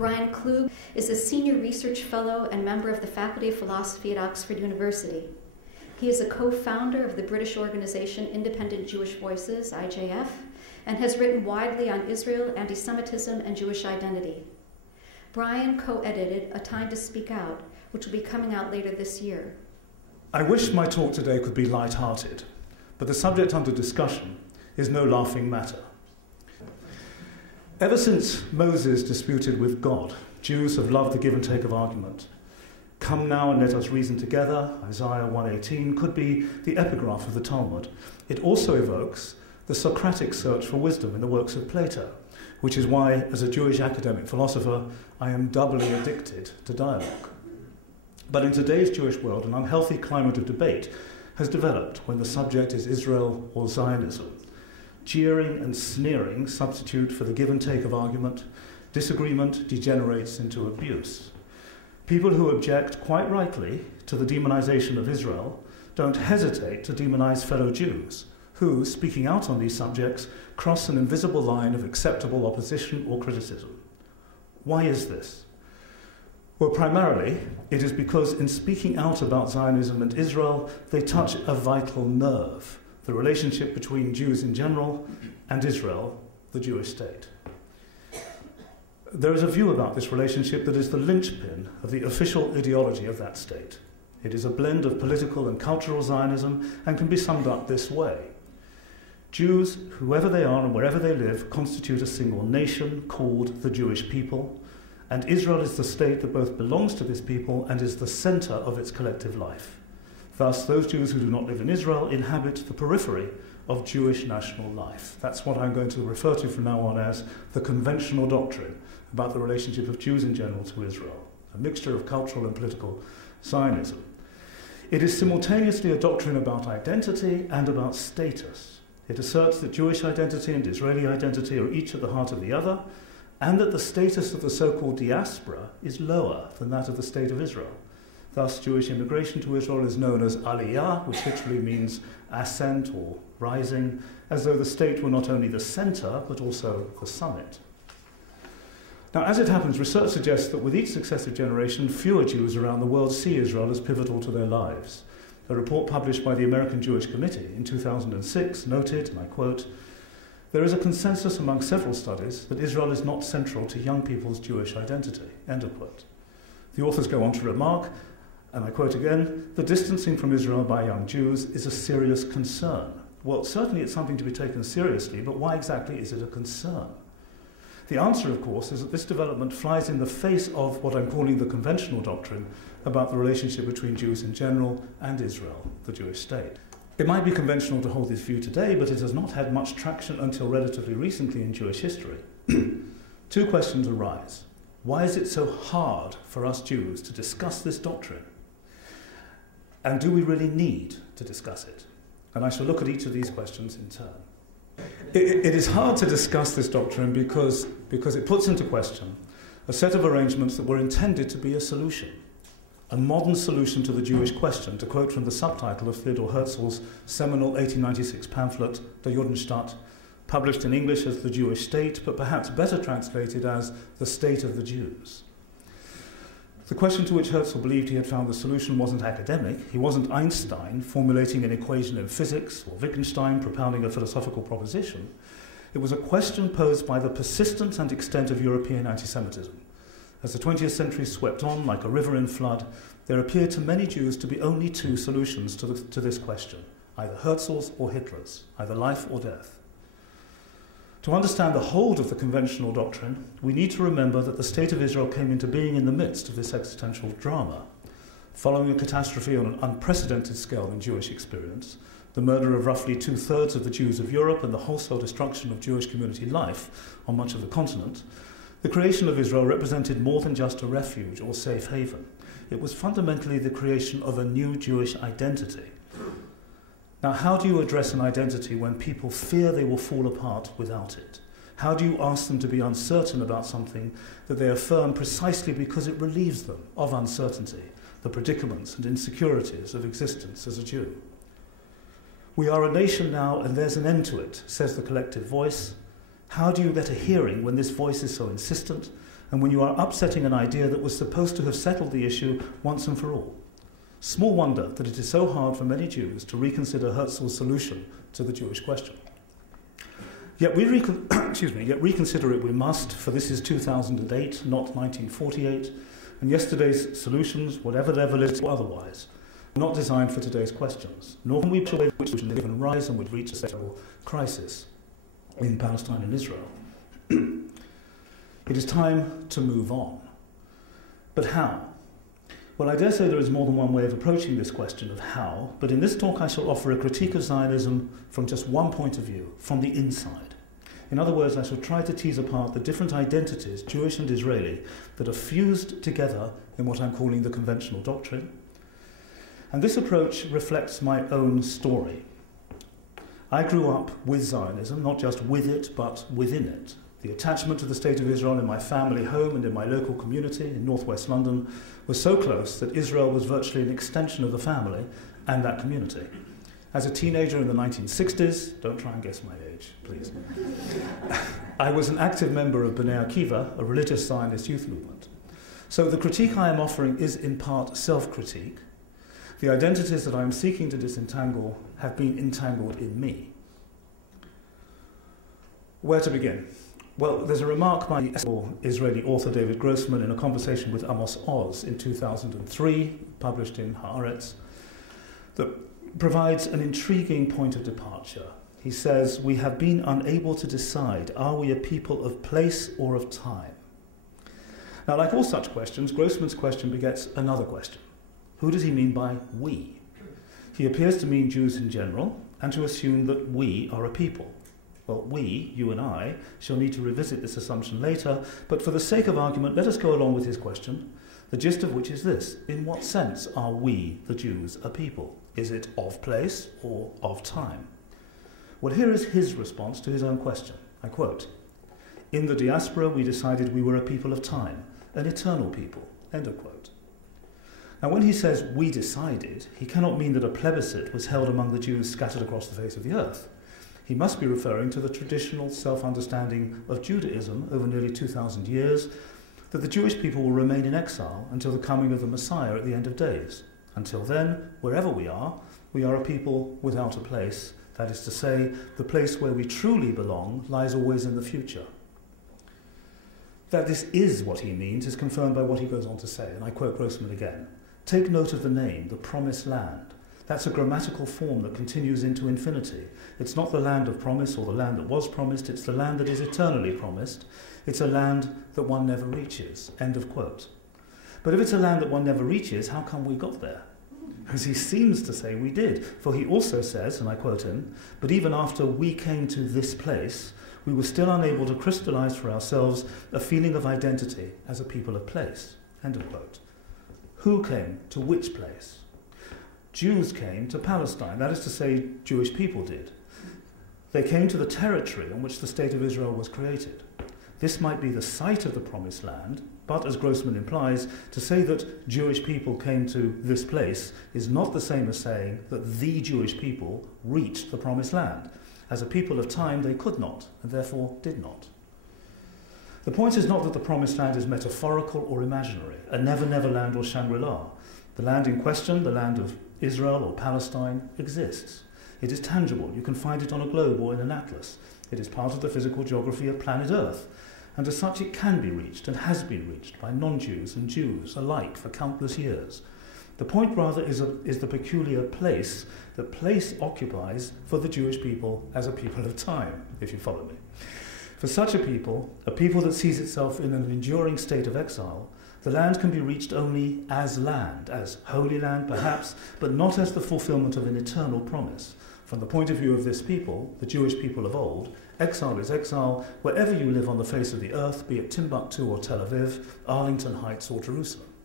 Brian Klug is a senior research fellow and member of the Faculty of Philosophy at Oxford University. He is a co-founder of the British organization Independent Jewish Voices, IJF, and has written widely on Israel, anti-Semitism, and Jewish identity. Brian co-edited A Time to Speak Out, which will be coming out later this year. I wish my talk today could be light-hearted, but the subject under discussion is no laughing matter. Ever since Moses disputed with God, Jews have loved the give and take of argument. Come now and let us reason together, Isaiah 1:18, could be the epigraph of the Talmud. It also evokes the Socratic search for wisdom in the works of Plato, which is why, as a Jewish academic philosopher, I am doubly addicted to dialogue. But in today's Jewish world, an unhealthy climate of debate has developed when the subject is Israel or Zionism. Jeering and sneering substitute for the give and take of argument. Disagreement degenerates into abuse. People who object, quite rightly, to the demonization of Israel don't hesitate to demonize fellow Jews who, speaking out on these subjects, cross an invisible line of acceptable opposition or criticism. Why is this? Well, primarily, it is because in speaking out about Zionism and Israel, they touch a vital nerve, the relationship between Jews in general and Israel, the Jewish state. There is a view about this relationship that is the linchpin of the official ideology of that state. It is a blend of political and cultural Zionism and can be summed up this way. Jews, whoever they are and wherever they live, constitute a single nation called the Jewish people, and Israel is the state that both belongs to this people and is the center of its collective life. Thus, those Jews who do not live in Israel inhabit the periphery of Jewish national life. That's what I'm going to refer to from now on as the conventional doctrine about the relationship of Jews in general to Israel, a mixture of cultural and political Zionism. It is simultaneously a doctrine about identity and about status. It asserts that Jewish identity and Israeli identity are each at the heart of the other, and that the status of the so-called diaspora is lower than that of the state of Israel. Thus, Jewish immigration to Israel is known as aliyah, which literally means ascent or rising, as though the state were not only the center, but also the summit. Now, as it happens, research suggests that with each successive generation, fewer Jews around the world see Israel as pivotal to their lives. A report published by the American Jewish Committee in 2006 noted, and I quote, "There is a consensus among several studies that Israel is not central to young people's Jewish identity," end of quote. The authors go on to remark, and I quote again, "The distancing from Israel by young Jews is a serious concern." Well, certainly it's something to be taken seriously, but why exactly is it a concern? The answer, of course, is that this development flies in the face of what I'm calling the conventional doctrine about the relationship between Jews in general and Israel, the Jewish state. It might be conventional to hold this view today, but it has not had much traction until relatively recently in Jewish history. Two questions arise. Why is it so hard for us Jews to discuss this doctrine? And do we really need to discuss it? And I shall look at each of these questions in turn. It is hard to discuss this doctrine because it puts into question a set of arrangements that were intended to be a solution, a modern solution to the Jewish question, to quote from the subtitle of Theodor Herzl's seminal 1896 pamphlet, Der Judenstaat, published in English as The Jewish State, but perhaps better translated as The State of the Jews. The question to which Herzl believed he had found the solution wasn't academic. He wasn't Einstein formulating an equation in physics or Wittgenstein propounding a philosophical proposition. It was a question posed by the persistence and extent of European anti-Semitism. As the 20th century swept on like a river in flood, there appeared to many Jews to be only two solutions to this question, either Herzl's or Hitler's, either life or death. To understand the hold of the conventional doctrine, we need to remember that the State of Israel came into being in the midst of this existential drama. Following a catastrophe on an unprecedented scale in Jewish experience, the murder of roughly 2/3 of the Jews of Europe and the wholesale destruction of Jewish community life on much of the continent, the creation of Israel represented more than just a refuge or safe haven. It was fundamentally the creation of a new Jewish identity. Now, how do you address an identity when people fear they will fall apart without it? How do you ask them to be uncertain about something that they affirm precisely because it relieves them of uncertainty, the predicaments and insecurities of existence as a Jew? We are a nation now and there's an end to it, says the collective voice. How do you get a hearing when this voice is so insistent and when you are upsetting an idea that was supposed to have settled the issue once and for all. Small wonder that it is so hard for many Jews to reconsider Herzl's solution to the Jewish question. Yet reconsider it we must, for this is 2008, not 1948, and yesterday's solutions, whatever their validity or otherwise, are not designed for today's questions, nor can we push away which would given rise and would reach a settled crisis in Palestine and Israel. It is time to move on. But how? Well, I dare say there is more than one way of approaching this question of how, but in this talk I shall offer a critique of Zionism from just one point of view, from the inside. In other words, I shall try to tease apart the different identities, Jewish and Israeli, that are fused together in what I'm calling the conventional doctrine. And this approach reflects my own story. I grew up with Zionism, not just with it, but within it. The attachment to the State of Israel in my family home and in my local community in northwest London was so close that Israel was virtually an extension of the family and that community. As a teenager in the 1960s, don't try and guess my age, please, I was an active member of B'nai Akiva, a religious Zionist youth movement. So the critique I am offering is in part self-critique. The identities that I am seeking to disentangle have been entangled in me. Where to begin? Well, there's a remark by the Israeli author David Grossman in a conversation with Amos Oz in 2003, published in Haaretz, that provides an intriguing point of departure. He says, "We have been unable to decide, are we a people of place or of time?" Now, like all such questions, Grossman's question begets another question. Who does he mean by we? He appears to mean Jews in general, and to assume that we are a people. Well, we, you and I, shall need to revisit this assumption later, but for the sake of argument, let us go along with his question, the gist of which is this: in what sense are we, the Jews, a people? Is it of place or of time? Well, here is his response to his own question. I quote, "In the diaspora we decided we were a people of time, an eternal people," end of quote. Now, when he says we decided, he cannot mean that a plebiscite was held among the Jews scattered across the face of the earth. He must be referring to the traditional self-understanding of Judaism over nearly 2,000 years, that the Jewish people will remain in exile until the coming of the Messiah at the end of days. Until then, wherever we are a people without a place. That is to say, the place where we truly belong lies always in the future. That this is what he means is confirmed by what he goes on to say, and I quote Grossman again. "Take note of the name, the Promised Land. That's a grammatical form that continues into infinity. It's not the land of promise or the land that was promised, it's the land that is eternally promised. It's a land that one never reaches," end of quote. But if it's a land that one never reaches, how come we got there? Because he seems to say we did. For he also says, and I quote him, "But even after we came to this place, we were still unable to crystallize for ourselves a feeling of identity as a people of place," end of quote. Who came to which place? Jews came to Palestine, that is to say, Jewish people did. They came to the territory on which the State of Israel was created. This might be the site of the Promised Land, but as Grossman implies, to say that Jewish people came to this place is not the same as saying that the Jewish people reached the Promised Land. As a people of time, they could not, and therefore did not. The point is not that the Promised Land is metaphorical or imaginary, a never-never land or Shangri-La. The land in question, the land of Israel or Palestine, exists. It is tangible. You can find it on a globe or in an atlas. It is part of the physical geography of planet Earth, and as such it can be reached and has been reached by non-Jews and Jews alike for countless years. The point rather is the peculiar place that place occupies for the Jewish people as a people of time, if you follow me. For such a people that sees itself in an enduring state of exile, the land can be reached only as land, as holy land perhaps, but not as the fulfillment of an eternal promise. From the point of view of this people, the Jewish people of old, exile is exile wherever you live on the face of the earth, be it Timbuktu or Tel Aviv, Arlington Heights or Jerusalem.